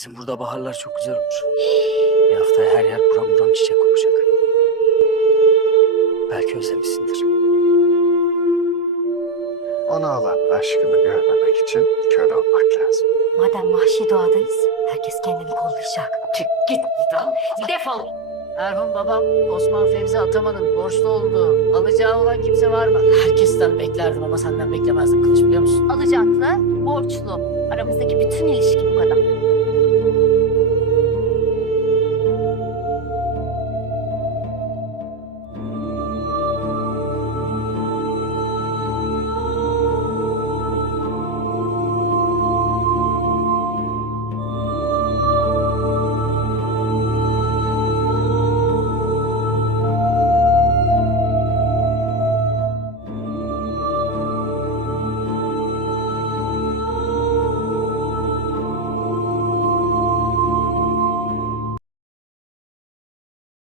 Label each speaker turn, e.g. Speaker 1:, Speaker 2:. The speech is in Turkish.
Speaker 1: Bizim burada baharlar çok güzel olur. Bir haftaya her yer buram buram çiçek kokacak. Belki özlemişsindir.
Speaker 2: Ona olan aşkını görmemek için kör olmak lazım.
Speaker 3: Madem vahşi doğadayız, herkes kendini kollayacak. Çık git buradan. Defol.
Speaker 4: Merhum babam Osman Fevzi Ataman'ın borçlu olduğu, alacağı olan kimse var mı? Herkesten beklerdim ama senden beklemezdim Kılıç biliyor musun?
Speaker 3: Alacaklı, borçlu. Aramızdaki bütün ilişki bu kadar.